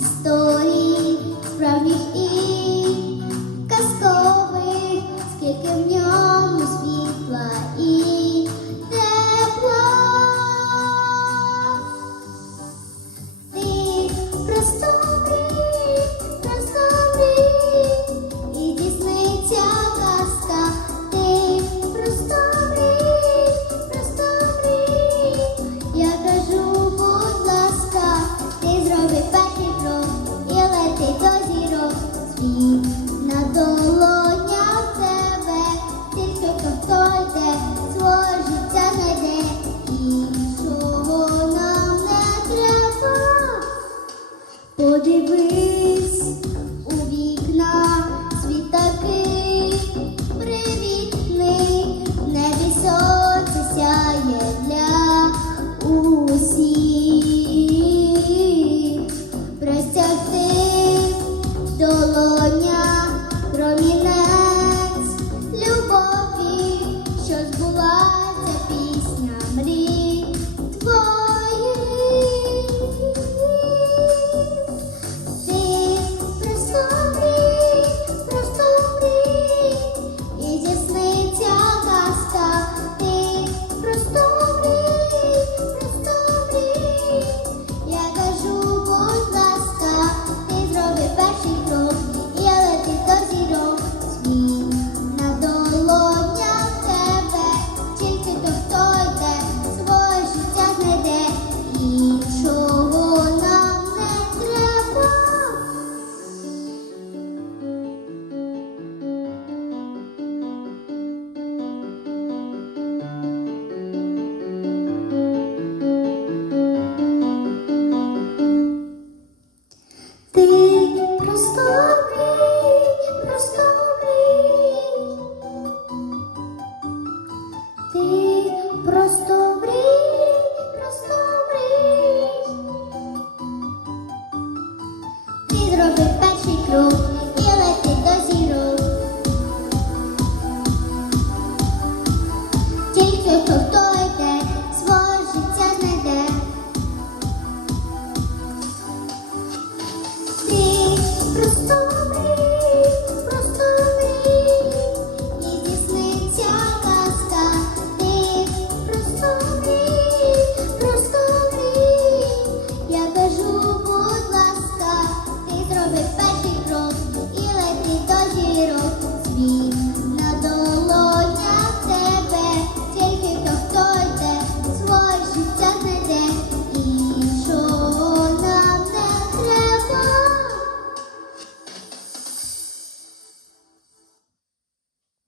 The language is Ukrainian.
スト love. Просто мрій, просто мрій. Ти